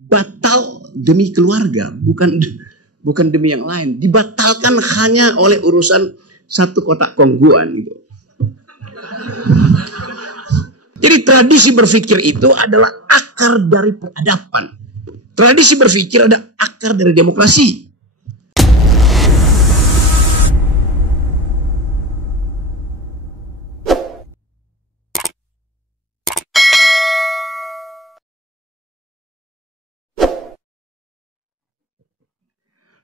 batal demi keluarga, bukan demi yang lain. Dibatalkan hanya oleh urusan satu kotak kongguan gitu. Jadi tradisi berpikir itu adalah akar dari peradaban. Tradisi berpikir ada akar dari demokrasi.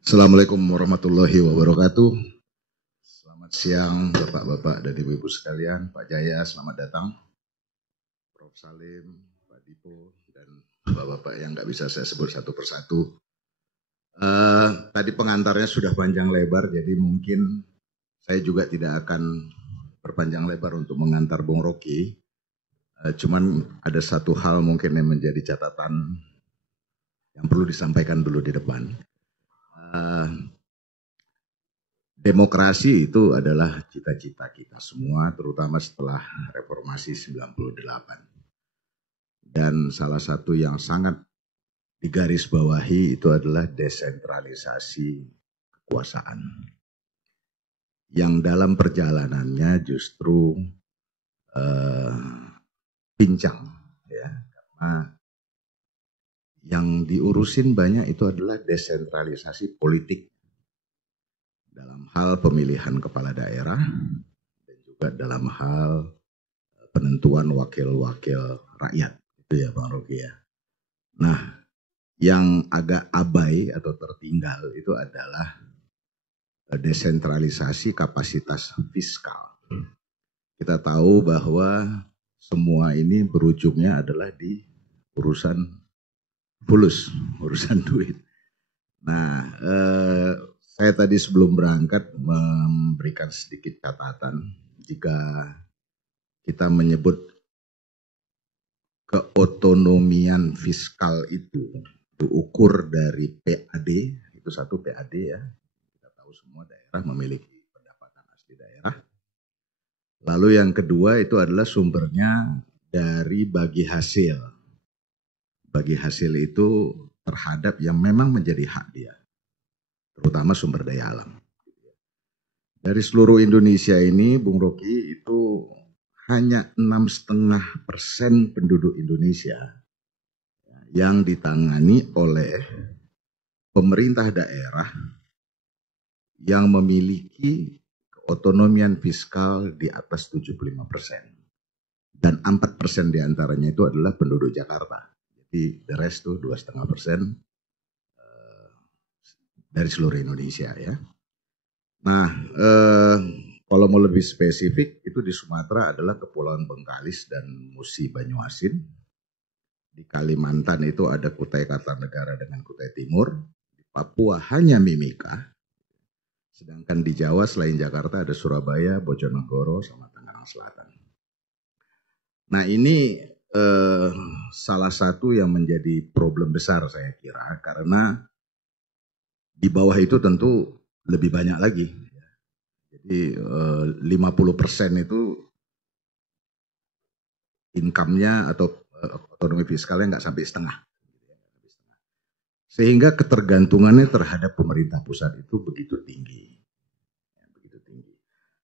Assalamualaikum warahmatullahi wabarakatuh. Selamat siang Bapak-Bapak dan Ibu-Ibu sekalian. Pak Jaya, selamat datang. Prof. Salim, Pak Dipo, dan Bapak-Bapak yang nggak bisa saya sebut satu persatu. Tadi pengantarnya sudah panjang lebar, jadi mungkin saya juga tidak akan berpanjang lebar untuk mengantar Bung Rocky. Cuman ada satu hal mungkin yang menjadi catatan yang perlu disampaikan dulu di depan. Demokrasi itu adalah cita-cita kita semua, terutama setelah reformasi 98. Dan salah satu yang sangat digarisbawahi itu adalah desentralisasi kekuasaan. Yang dalam perjalanannya justru pincang, ya, karena yang diurusin banyak itu adalah desentralisasi politik dalam hal pemilihan kepala daerah dan juga dalam hal penentuan wakil-wakil rakyat, itu ya Bang Rocky ya. Nah, yang agak abai atau tertinggal itu adalah desentralisasi kapasitas fiskal. Kita tahu bahwa semua ini berujungnya adalah di urusan fulus, urusan duit. Nah, saya tadi sebelum berangkat memberikan sedikit catatan. Jika kita menyebut keotonomian fiskal itu diukur dari PAD, itu satu PAD ya. Kita tahu semua daerah memiliki pendapatan asli daerah. Lalu yang kedua itu adalah sumbernya dari bagi hasil. Bagi hasil itu terhadap yang memang menjadi hak dia, terutama sumber daya alam. Dari seluruh Indonesia ini, Bung Rocky, itu hanya 6,5% penduduk Indonesia yang ditangani oleh pemerintah daerah yang memiliki keotonomian fiskal di atas 75%. Dan 4% diantaranya itu adalah penduduk Jakarta. Jadi the rest tuh 2,5% dari seluruh Indonesia ya. Nah, kalau mau lebih spesifik itu di Sumatera adalah Kepulauan Bengkalis dan Musi Banyuasin. Di Kalimantan itu ada Kutai Kartanegara dengan Kutai Timur. Di Papua hanya Mimika. Sedangkan di Jawa selain Jakarta ada Surabaya, Bojonegoro, sama Tangerang Selatan. Nah ini salah satu yang menjadi problem besar saya kira, karena di bawah itu tentu lebih banyak lagi. Jadi 50% itu income-nya atau otonomi fiskalnya nggak sampai setengah. Sehingga ketergantungannya terhadap pemerintah pusat itu begitu tinggi.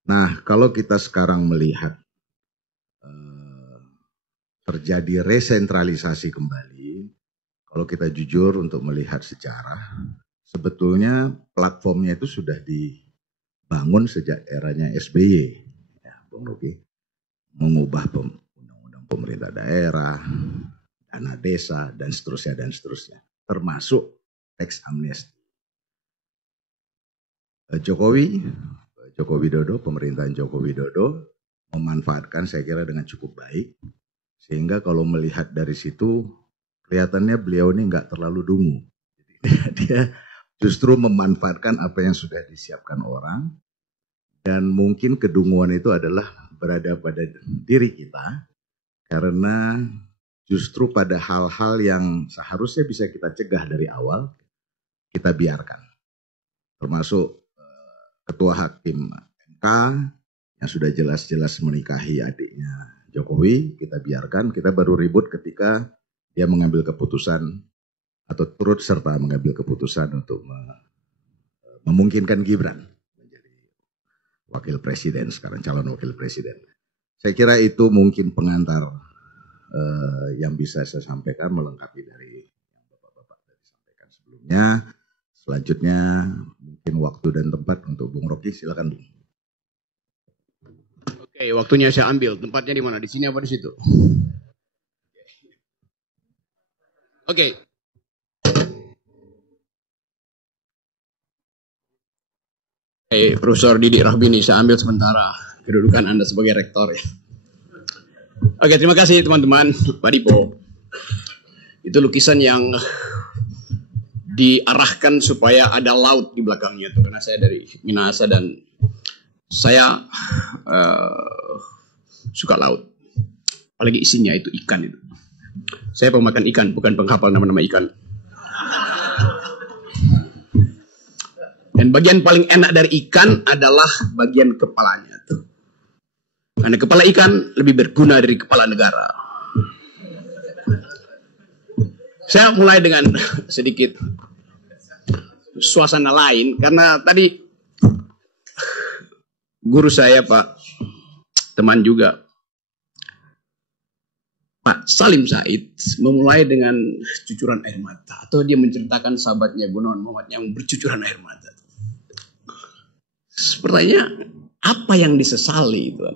Nah kalau kita sekarang melihat terjadi resentralisasi kembali, kalau kita jujur untuk melihat sejarah, sebetulnya platformnya itu sudah dibangun sejak eranya SBY, ya, Bung Rocky, mengubah undang-undang pemerintah daerah, dana desa, dan seterusnya, termasuk tax amnesty. Joko Widodo, pemerintahan Joko Widodo memanfaatkan saya kira dengan cukup baik, sehingga kalau melihat dari situ kelihatannya beliau ini nggak terlalu dungu. Dia justru memanfaatkan apa yang sudah disiapkan orang, dan mungkin kedunguan itu adalah berada pada diri kita, karena justru pada hal-hal yang seharusnya bisa kita cegah dari awal, kita biarkan. Termasuk Ketua Hakim MK yang sudah jelas-jelas menikahi adiknya Jokowi, kita biarkan. Kita baru ribut ketika dia mengambil keputusan atau turut serta mengambil keputusan untuk memungkinkan Gibran menjadi wakil presiden, sekarang calon wakil presiden. Saya kira itu mungkin pengantar yang bisa saya sampaikan melengkapi dari yang Bapak-Bapak tadi sampaikan sebelumnya. Selanjutnya mungkin waktu dan tempat untuk Bung Rocky, silakan Bung. Oke, waktunya saya ambil. Tempatnya di mana? Di sini apa di situ? Oke. Profesor Didik Rahbini, saya ambil sementara kedudukan Anda sebagai rektor ya. Oke, terima kasih teman-teman. Pak Dipo, itu lukisan yang diarahkan supaya ada laut di belakangnya tuh, karena saya dari Minahasa dan saya suka laut. Apalagi isinya itu ikan itu. Saya pemakan ikan, bukan penghafal nama-nama ikan. Dan bagian paling enak dari ikan adalah bagian kepalanya tuh. Karena kepala ikan lebih berguna dari kepala negara. Saya mulai dengan sedikit suasana lain, karena tadi guru saya, Pak, teman juga, Pak Salim Said, memulai dengan cucuran air mata. Atau dia menceritakan sahabatnya Gunawan Muhammad yang bercucuran air mata. Pertanyaan, apa yang disesali itu?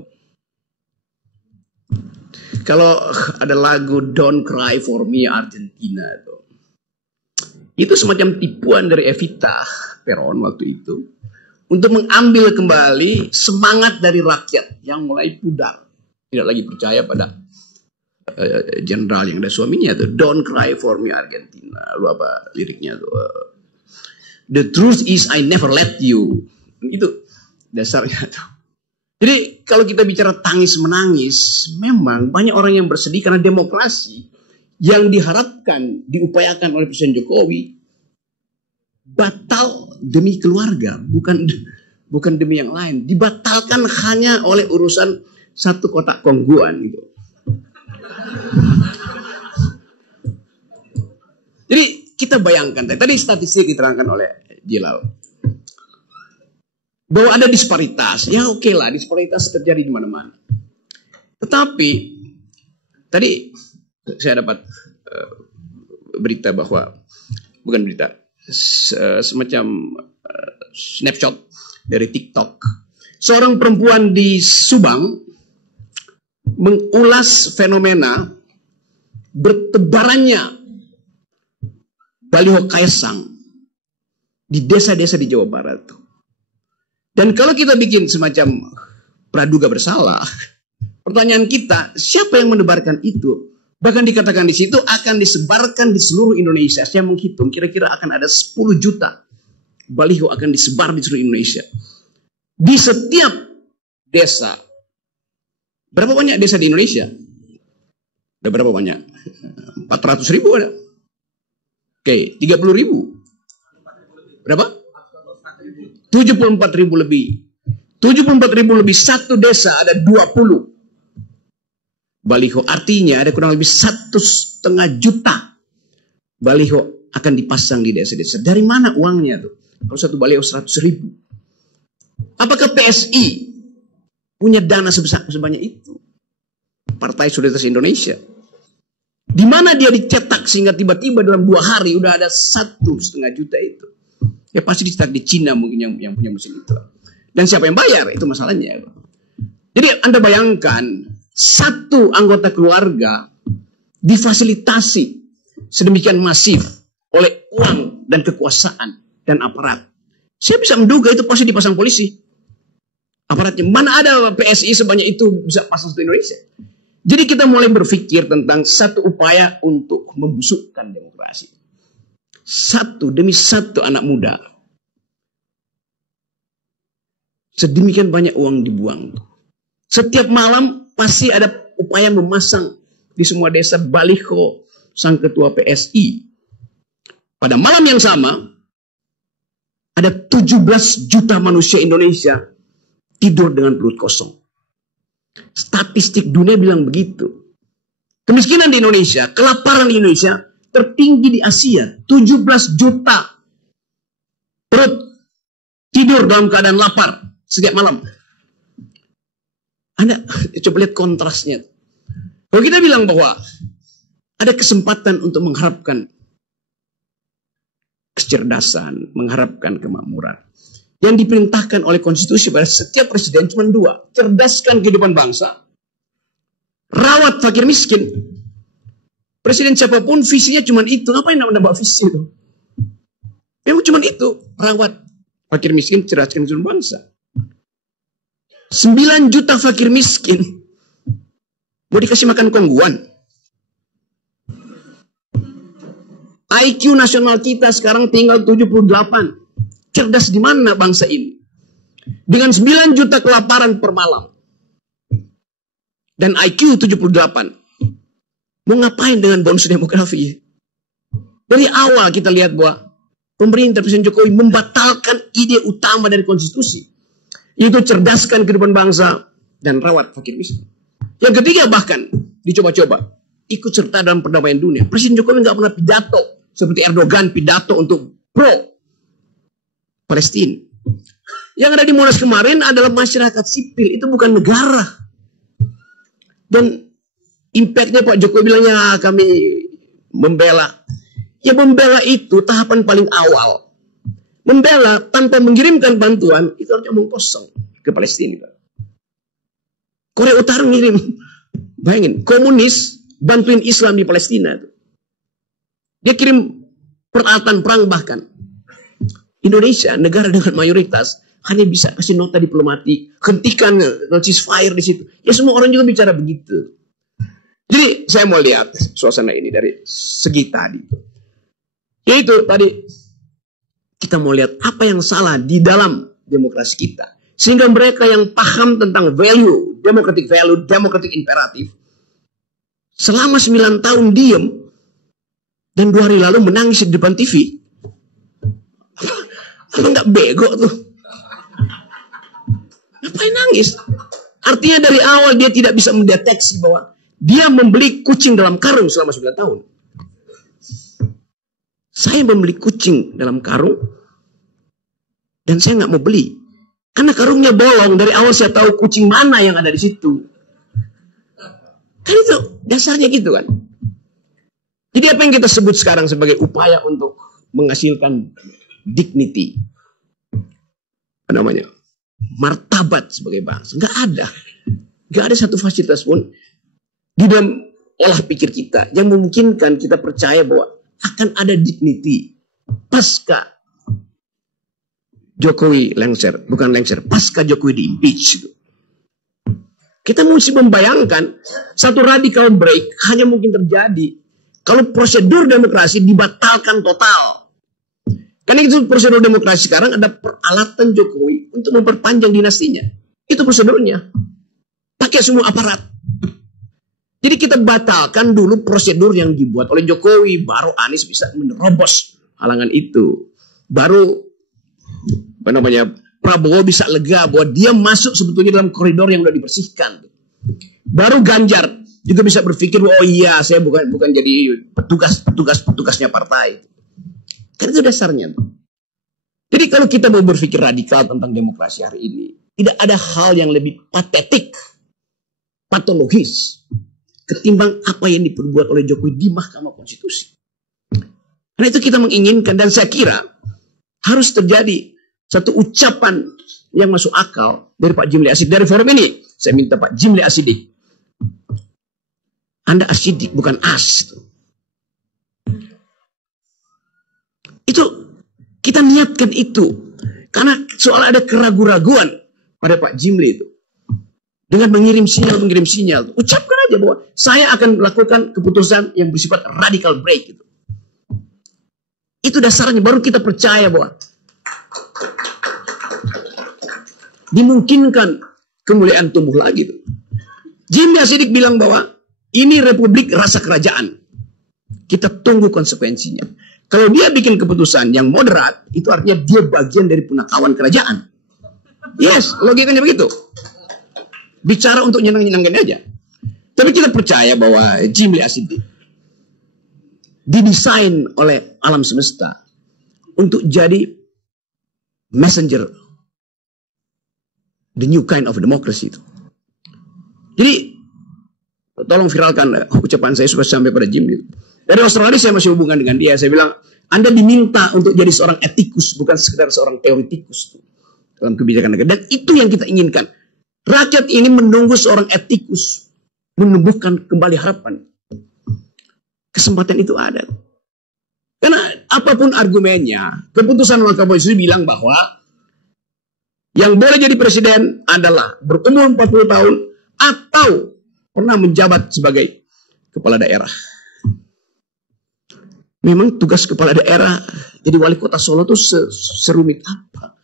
Kalau ada lagu Don't Cry For Me Argentina itu semacam tipuan dari Evita Peron waktu itu untuk mengambil kembali semangat dari rakyat yang mulai pudar, tidak lagi percaya pada jenderal yang ada suaminya tuh. Don't Cry For Me Argentina, lu apa liriknya tuh? The truth is I never let you. Itu dasarnya tuh. Jadi kalau kita bicara tangis menangis, memang banyak orang yang bersedih karena demokrasi yang diharapkan, diupayakan oleh Presiden Jokowi batal demi keluarga, bukan demi yang lain. Dibatalkan hanya oleh urusan satu kotak kongguan gitu. Jadi kita bayangkan, tadi statistik diterangkan oleh Jilal, bahwa ada disparitas. Ya oke lah, disparitas terjadi di mana-mana. Tetapi tadi saya dapat berita bahwa, bukan berita, semacam snapshot dari TikTok. Seorang perempuan di Subang mengulas fenomena bertebarannya baliho Kaisang di desa-desa di Jawa Barat. Dan kalau kita bikin semacam praduga bersalah, pertanyaan kita, siapa yang menebarkan itu? Bahkan dikatakan di situ akan disebarkan di seluruh Indonesia. Saya menghitung kira-kira akan ada 10 juta baliho akan disebar di seluruh Indonesia. Di setiap desa. Berapa banyak desa di Indonesia? Ada berapa banyak? 400.000 ada. Oke, 30.000. Berapa? 74.000 lebih. 74.000 lebih, satu desa ada 20 baliho. Artinya ada kurang lebih 1,5 juta baliho akan dipasang di desa-desa. Dari mana uangnya tuh? Kalau satu baliho 100.000. Apakah PSI punya dana sebanyak itu? Partai Solidaritas Indonesia. Di mana dia dicetak sehingga tiba-tiba dalam 2 hari udah ada 1,5 juta itu? Ya pasti dicetak di Cina mungkin yang punya mesin itu. Dan siapa yang bayar? Itu masalahnya. Jadi Anda bayangkan satu anggota keluarga difasilitasi sedemikian masif oleh uang dan kekuasaan dan aparat. Saya bisa menduga itu pasti dipasang polisi. Aparatnya. Mana ada PSI sebanyak itu bisa pasang di Indonesia? Jadi kita mulai berpikir tentang satu upaya untuk membusukkan demokrasi. Satu demi satu anak muda. Sedemikian banyak uang dibuang. Setiap malam pasti ada upaya memasang di semua desa baliho sang ketua PSI. Pada malam yang sama, ada 17 juta manusia Indonesia tidur dengan perut kosong. Statistik dunia bilang begitu. Kemiskinan di Indonesia, kelaparan di Indonesia tertinggi di Asia. 17 juta perut tidur dalam keadaan lapar setiap malam. Anda coba lihat kontrasnya. Kalau kita bilang bahwa ada kesempatan untuk mengharapkan kecerdasan, mengharapkan kemakmuran. Yang diperintahkan oleh konstitusi pada setiap presiden cuma dua. Cerdaskan kehidupan bangsa, rawat fakir miskin. Presiden siapapun visinya cuma itu. Ngapain nambah visi itu? Memang cuma itu. Rawat fakir miskin, cerdaskan kehidupan bangsa. 9 juta fakir miskin mau dikasih makan kongguan. IQ nasional kita sekarang tinggal 78. Cerdas di mana bangsa ini? Dengan 9 juta kelaparan per malam. Dan IQ 78. Mau ngapain dengan bonus demografi? Dari awal kita lihat bahwa pemerintah Presiden Jokowi membatalkan ide utama dari konstitusi. Yaitu cerdaskan kehidupan bangsa dan rawat fakir miskin. Yang ketiga bahkan dicoba-coba ikut serta dalam perdamaian dunia. Presiden Jokowi nggak pernah pidato seperti Erdogan pidato untuk pro Palestina. Yang ada di Monas kemarin adalah masyarakat sipil, itu bukan negara. Dan impactnya Pak Jokowi bilang ya kami membela. Ya membela itu tahapan paling awal. Membela tanpa mengirimkan bantuan itu harus omong kosong ke Palestina. Korea Utara ngirim, bayangin, komunis bantuin Islam di Palestina. Dia kirim peralatan perang bahkan. Indonesia, negara dengan mayoritas, hanya bisa kasih nota diplomatik, hentikan ceasefire di situ. Ya semua orang juga bicara begitu. Jadi saya mau lihat suasana ini dari segi tadi. Yaitu tadi kita mau lihat apa yang salah di dalam demokrasi kita. Sehingga mereka yang paham tentang value, democratic imperatif, selama 9 tahun diem, dan 2 hari lalu menangis di depan TV. Apa nggak bego tuh? Ngapain nangis? Artinya dari awal dia tidak bisa mendeteksi bahwa dia membeli kucing dalam karung selama 9 tahun. Saya membeli kucing dalam karung dan saya nggak mau beli karena karungnya bolong. Dari awal saya tahu kucing mana yang ada di situ. Kan itu dasarnya gitu kan. Jadi apa yang kita sebut sekarang sebagai upaya untuk menghasilkan dignity, apa namanya, martabat sebagai bangsa, nggak ada satu fasilitas pun di dalam olah pikir kita yang memungkinkan kita percaya bahwa akan ada dignity pasca Jokowi pasca Jokowi di-impeach. Kita mesti membayangkan satu radical break hanya mungkin terjadi kalau prosedur demokrasi dibatalkan total. Karena itu prosedur demokrasi sekarang ada peralatan Jokowi untuk memperpanjang dinastinya. Itu prosedurnya. Pakai semua aparat. Jadi kita batalkan dulu prosedur yang dibuat oleh Jokowi. Baru Anies bisa menerobos halangan itu. Baru Prabowo bisa lega bahwa dia masuk sebetulnya dalam koridor yang sudah dibersihkan. Baru Ganjar juga bisa berpikir, oh iya saya bukan jadi petugasnya partai. Karena itu dasarnya. Jadi kalau kita mau berpikir radikal tentang demokrasi hari ini, tidak ada hal yang lebih patetik, patologis, ketimbang apa yang diperbuat oleh Jokowi di Mahkamah Konstitusi. Karena itu kita menginginkan, dan saya kira harus terjadi satu ucapan yang masuk akal dari Pak Jimli Asidik. Dari forum ini, saya minta Pak Jimli Asidik, Anda asidik, bukan as. Itu kita niatkan itu. Karena soal ada keraguan-raguan pada Pak Jimli itu. Dengan mengirim sinyal. Ucapkan aja bahwa saya akan melakukan keputusan yang bersifat radical break. Itu dasarnya, baru kita percaya bahwa dimungkinkan kemuliaan tumbuh lagi. Jimli Asidik bilang bahwa ini republik rasa kerajaan. Kita tunggu konsekuensinya. Kalau dia bikin keputusan yang moderat, itu artinya dia bagian dari punakawan kerajaan. Yes, logikanya begitu. Bicara untuk nyenang-nyenangkan aja. Tapi kita percaya bahwa Jimli Asidik didesain oleh alam semesta untuk jadi messenger, the new kind of democracy itu. Jadi tolong viralkan ucapan saya supaya sampai pada Jim gitu. Dari Australia saya masih hubungan dengan dia. Saya bilang, Anda diminta untuk jadi seorang etikus, bukan sekedar seorang teoretikus dalam kebijakan negara. Dan itu yang kita inginkan. Rakyat ini menunggu seorang etikus menumbuhkan kembali harapan. Kesempatan itu ada. Karena apapun argumennya, keputusan Mahkamah Konstitusi bilang bahwa yang boleh jadi presiden adalah berumur 40 tahun atau pernah menjabat sebagai kepala daerah. Memang tugas kepala daerah jadi wali kota Solo itu serumit apa?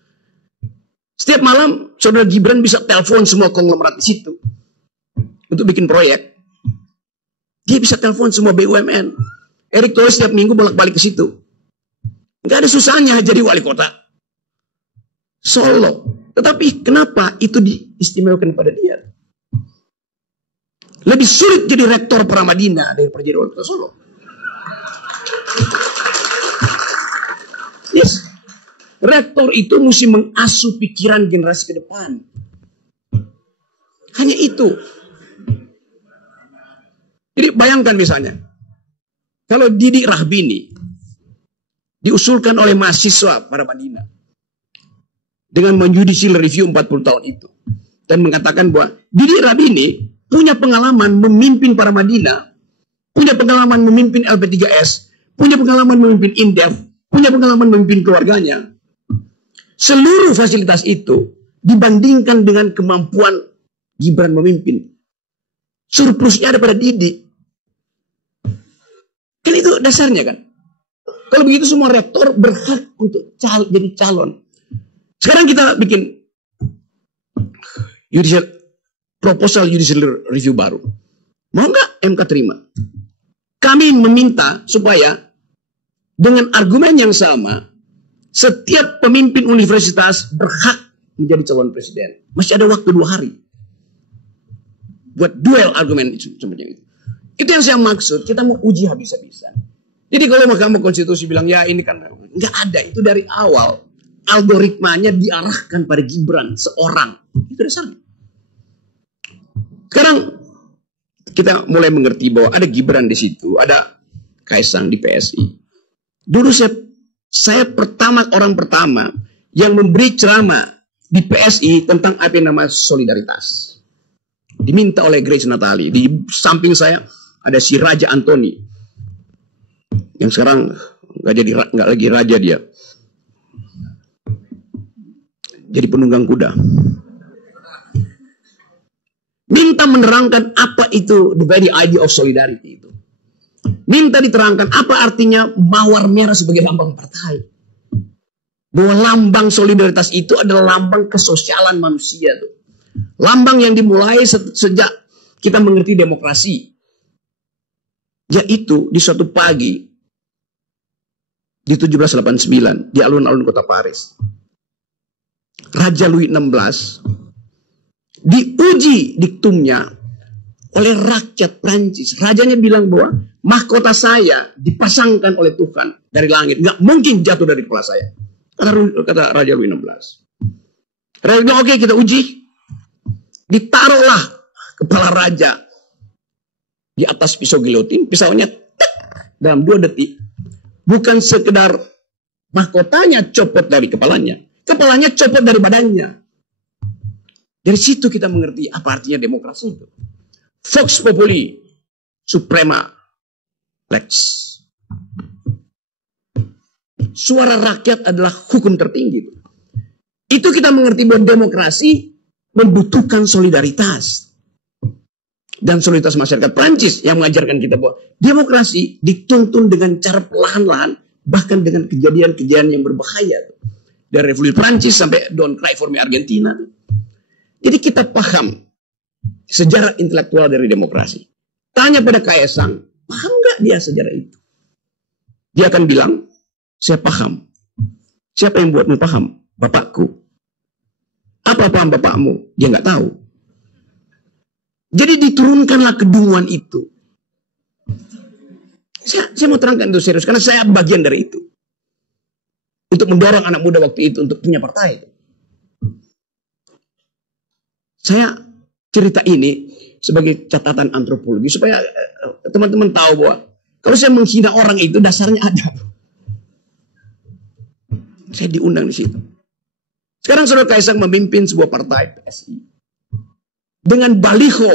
Setiap malam saudara Gibran bisa telepon semua konglomerat di situ untuk bikin proyek. Dia bisa telepon semua BUMN. Erick Thohir setiap minggu bolak-balik ke situ. Nggak ada susahnya jadi wali kota Solo. Tetapi kenapa itu diistimewakan pada dia? Lebih sulit jadi rektor Pramadina daripada jadi wali kota Solo. Yes. Rektor itu mesti mengasuh pikiran generasi ke depan. Hanya itu. Jadi bayangkan misalnya, kalau Didi Rahbini diusulkan oleh mahasiswa pada Madinah dengan menjudicial review 40 tahun itu dan mengatakan bahwa Didi Rahbini punya pengalaman memimpin para Madinah, punya pengalaman memimpin LP3S, punya pengalaman memimpin Indef, punya pengalaman memimpin keluarganya. Seluruh fasilitas itu dibandingkan dengan kemampuan Gibran memimpin. Surplusnya ada pada Didi. Kan itu dasarnya kan. Kalau begitu semua rektor berhak untuk jadi calon. Sekarang kita bikin proposal judicial review baru. Mau nggak MK terima? Kami meminta supaya dengan argumen yang sama, setiap pemimpin universitas berhak menjadi calon presiden. Masih ada waktu 2 hari. Buat duel argumen itu. Itu yang saya maksud. Kita mau uji habis-habisan. Jadi kalau Mahkamah Konstitusi bilang, ya ini kan nggak ada. Itu dari awal. Algoritmanya diarahkan pada Gibran seorang. Itu dasarnya. Sekarang kita mulai mengerti bahwa ada Gibran di situ. Ada Kaisang di PSI. Dulu saya orang pertama yang memberi ceramah di PSI tentang apa yang namanya solidaritas. Diminta oleh Grace Natali. Di samping saya ada si Raja Antoni, yang sekarang nggak lagi raja dia, jadi penunggang kuda. Minta menerangkan apa itu the very idea of solidarity itu. Minta diterangkan apa artinya mawar merah sebagai lambang partai. Bahwa lambang solidaritas itu adalah lambang kesosialan manusia tuh. Lambang yang dimulai sejak kita mengerti demokrasi. Yaitu di suatu pagi di 1789 di alun-alun kota Paris. Raja Louis XVI diuji diktumnya oleh rakyat Prancis. Rajanya bilang bahwa mahkota saya dipasangkan oleh Tuhan dari langit. Nggak mungkin jatuh dari kepala saya. Kata Raja Louis XVI. Raja bilang, oke, kita uji. Ditaruhlah kepala raja di atas pisau gilotin. Pisaunya dalam 2 detik. Bukan sekedar mahkotanya copot dari kepalanya. Kepalanya copot dari badannya. Dari situ kita mengerti apa artinya demokrasi itu. Vox populi suprema lex. Suara rakyat adalah hukum tertinggi. Itu kita mengerti bahwa demokrasi membutuhkan solidaritas. Dan solidaritas masyarakat Prancis yang mengajarkan kita bahwa demokrasi dituntun dengan cara perlahan-lahan, bahkan dengan kejadian-kejadian yang berbahaya. Dari revolusi Prancis sampai Don't Cry for Me Argentina. Jadi kita paham sejarah intelektual dari demokrasi. Tanya pada Kaisang, paham nggak dia sejarah itu? Dia akan bilang, saya paham. Siapa yang buatmu paham? Bapakku. Apa paham bapakmu? Dia nggak tahu. Jadi diturunkanlah kedunguan itu. Saya mau terangkan itu serius, karena saya bagian dari itu. Untuk mendorong anak muda waktu itu untuk punya partai. Saya cerita ini sebagai catatan antropologi, supaya teman-teman tahu bahwa kalau saya menghina orang itu dasarnya ada. Saya diundang di situ. Sekarang Saudara Kaisang memimpin sebuah partai PSI. Dengan baliho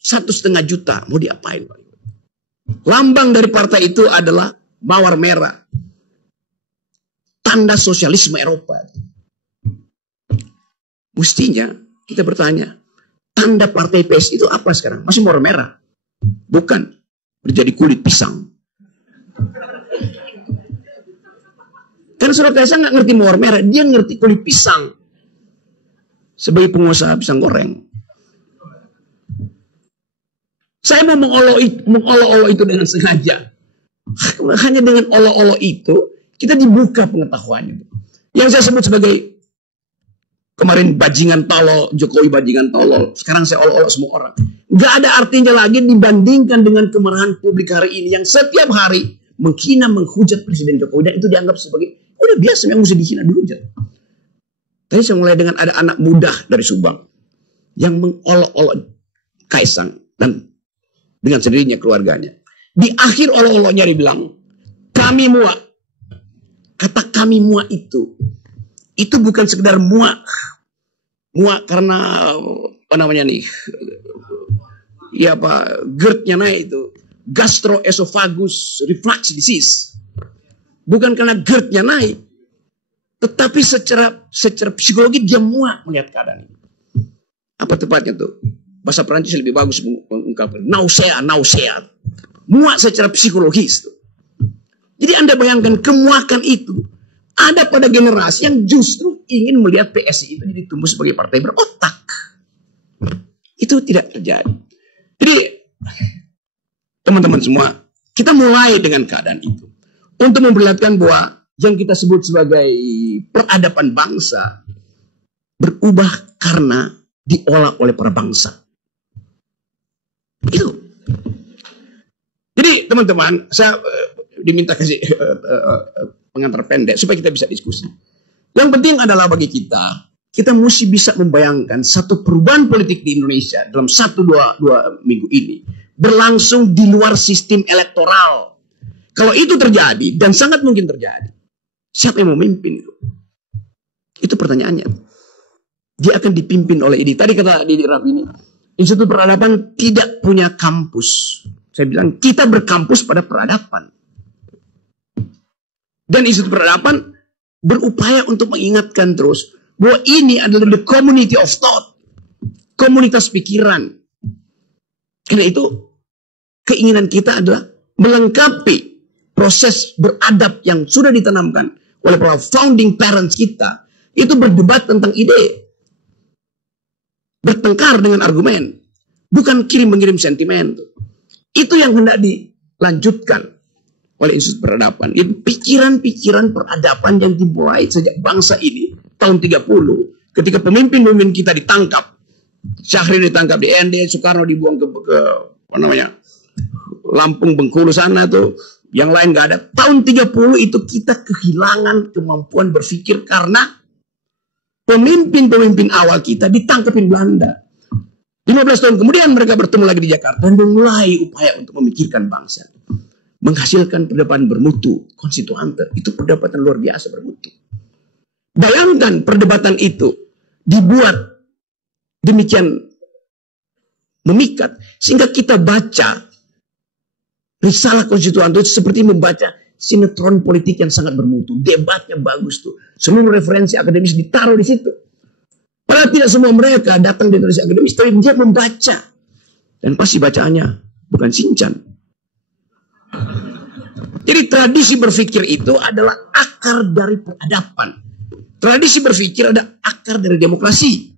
1,5 juta, mau diapain? Lambang dari partai itu adalah mawar merah. Tanda sosialisme Eropa. Mestinya kita bertanya, tanda partai PSI itu apa sekarang? Masih mawar merah? Bukan, menjadi kulit pisang. Karena Saudara Kaisang nggak ngerti mawar merah, dia ngerti kulit pisang. Sebagai pengusaha pisang goreng. Saya mau mengolok-olok itu dengan sengaja. Hanya dengan olok-olok itu, kita dibuka pengetahuannya. Yang saya sebut sebagai kemarin bajingan tolol, Jokowi bajingan tolol. Sekarang saya olok-olok semua orang. Gak ada artinya lagi dibandingkan dengan kemarahan publik hari ini. Yang setiap hari menghina, menghujat Presiden Jokowi. Dan itu dianggap sebagai, udah biasa yang mesti dihina dihujat. Tadi saya mulai dengan ada anak muda dari Subang. Yang mengolok-olok Kaisang. Dan dengan sendirinya keluarganya. Di akhir olok-oloknya dia bilang, kami muak. Kata kami muak itu bukan sekedar muak. Muak karena apa namanya nih? Ya apa, GERD-nya naik itu. Gastroesophagus reflux disease. Bukan karena GERD-nya naik. Tetapi secara psikologi dia muak melihat keadaan ini. Apa tepatnya tuh? Bahasa Perancis lebih bagus mengungkapkan. Nausea. Muak secara psikologis tuh. Jadi Anda bayangkan kemuakan itu ada pada generasi yang justru ingin melihat PSI itu jadi tumbuh sebagai partai berotak. Itu tidak terjadi. Jadi teman-teman semua, kita mulai dengan keadaan itu. Untuk memperlihatkan bahwa yang kita sebut sebagai peradaban bangsa berubah karena diolah oleh para bangsa. Itu. Jadi teman-teman, saya diminta kasih pengantar pendek supaya kita bisa diskusi. Yang penting adalah bagi kita mesti bisa membayangkan satu perubahan politik di Indonesia dalam 1-2 minggu ini berlangsung di luar sistem elektoral. Kalau itu terjadi, dan sangat mungkin terjadi, siapa yang memimpin itu? Itu pertanyaannya. Dia akan dipimpin oleh ini. Tadi kata Didi Rafini, Institut Peradaban tidak punya kampus. Saya bilang kita berkampus pada peradaban. Dan Institut Peradaban berupaya untuk mengingatkan terus bahwa ini adalah the community of thought. Komunitas pikiran. Karena itu keinginan kita adalah melengkapi proses beradab yang sudah ditanamkan oleh para founding parents kita. Itu berdebat tentang ide. Bertengkar dengan argumen. Bukan kirim-mengirim sentimen. Itu yang hendak dilanjutkan oleh Institut Peradaban. Itu pikiran-pikiran peradaban yang dimulai sejak bangsa ini tahun 30. Ketika pemimpin-pemimpin kita ditangkap. Syahrir ditangkap di ND, Soekarno dibuang ke apa namanya, Lampung, Bengkulu sana tuh. Yang lain gak ada. Tahun 30 itu kita kehilangan kemampuan berpikir karena pemimpin-pemimpin awal kita ditangkapin Belanda. 15 tahun kemudian mereka bertemu lagi di Jakarta dan memulai upaya untuk memikirkan bangsa. Menghasilkan perdebatan bermutu, konstituante. Itu perdebatan luar biasa bermutu. Bayangkan perdebatan itu dibuat demikian memikat. Sehingga kita baca risalah konstituante itu seperti membaca sinetron politik yang sangat bermutu. Debatnya bagus tuh. Seluruh referensi akademis ditaruh di situ. Padahal tidak semua mereka datang dari referensi akademis, tapi dia membaca. Dan pasti bacaannya bukan Sinchan. Jadi tradisi berpikir itu adalah akar dari peradaban. Tradisi berpikir ada akar dari demokrasi.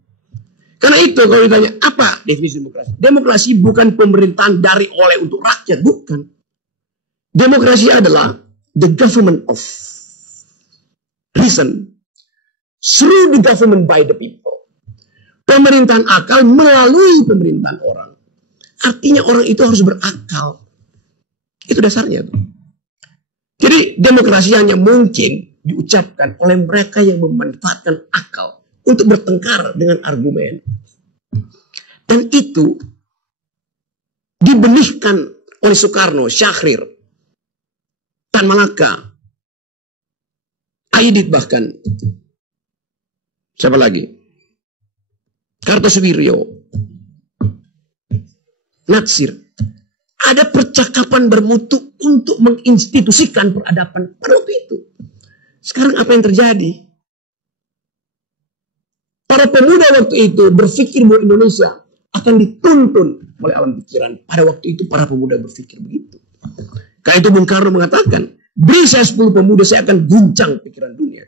Karena itu kalau ditanya, apa definisi demokrasi? Demokrasi bukan pemerintahan dari oleh untuk rakyat, bukan. Demokrasi adalah the government of reason through the government by the people. Pemerintahan akal melalui pemerintahan orang. Artinya orang itu harus berakal. Itu dasarnya tuh. Jadi demokrasi hanya mungkin diucapkan oleh mereka yang memanfaatkan akal untuk bertengkar dengan argumen. Dan itu dibenihkan oleh Soekarno, Syahrir, Tan Malaka, Aidit bahkan. Siapa lagi? Kartosuwiryo, Natsir. Ada percakapan bermutu untuk menginstitusikan peradaban pada waktu itu. Sekarang apa yang terjadi? Para pemuda waktu itu berpikir bahwa Indonesia akan dituntun oleh alam pikiran. Pada waktu itu para pemuda berpikir begitu. Karena itu Bung Karno mengatakan, beri saya 10 pemuda, saya akan guncang pikiran dunia.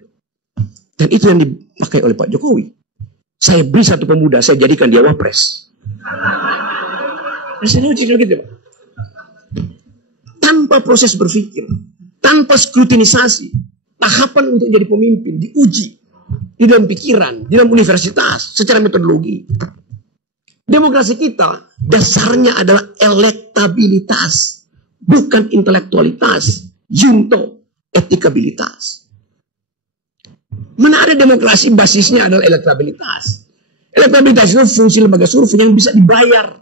Dan itu yang dipakai oleh Pak Jokowi. Saya beri 1 pemuda, saya jadikan dia wapres. Masih logik gitu, Pak. Tanpa proses berpikir, tanpa skrutinisasi, tahapan untuk jadi pemimpin diuji di dalam pikiran, di dalam universitas, secara metodologi. Demokrasi kita dasarnya adalah elektabilitas, bukan intelektualitas, junto, etikabilitas. Mana ada demokrasi basisnya adalah elektabilitas. Elektabilitas itu fungsi lembaga survei yang bisa dibayar.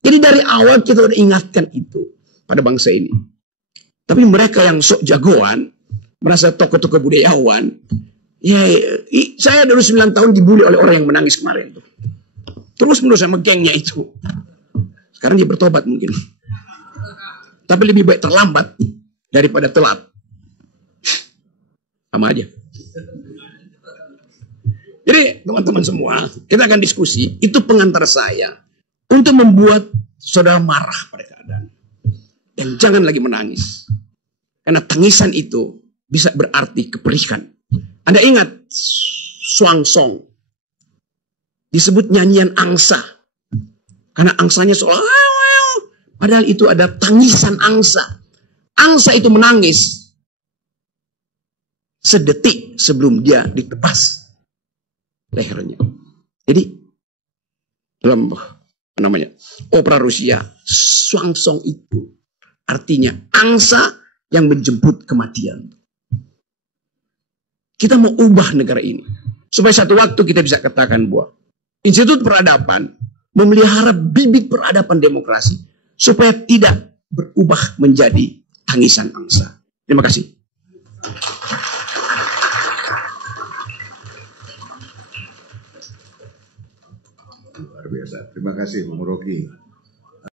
Jadi dari awal kita sudah ingatkan itu pada bangsa ini. Tapi mereka yang sok jagoan, merasa tokoh-tokoh budayawan, ya saya dulu 9 tahun dibully oleh orang yang menangis kemarin tuh. Terus menerus sama gengnya itu. Sekarang dia bertobat mungkin. Tapi lebih baik terlambat daripada telat. Sama aja. Jadi teman-teman semua, kita akan diskusi. Itu pengantar saya untuk membuat saudara marah pada keadaan. Dan jangan lagi menangis. Karena tangisan itu bisa berarti keperikan. Anda ingat Swangsong disebut nyanyian angsa. Karena angsanya seolah padahal itu ada tangisan angsa. Angsa itu menangis sedetik sebelum dia ditebas lehernya. Jadi dalam opera Rusia, Swangsong itu artinya angsa yang menjemput kematian. Kita mau ubah negara ini supaya satu waktu kita bisa katakan bahwa Institut Peradaban memelihara bibit peradaban demokrasi supaya tidak berubah menjadi tangisan angsa. Terima kasih. Luar biasa. Terima kasih, Bung Rocky.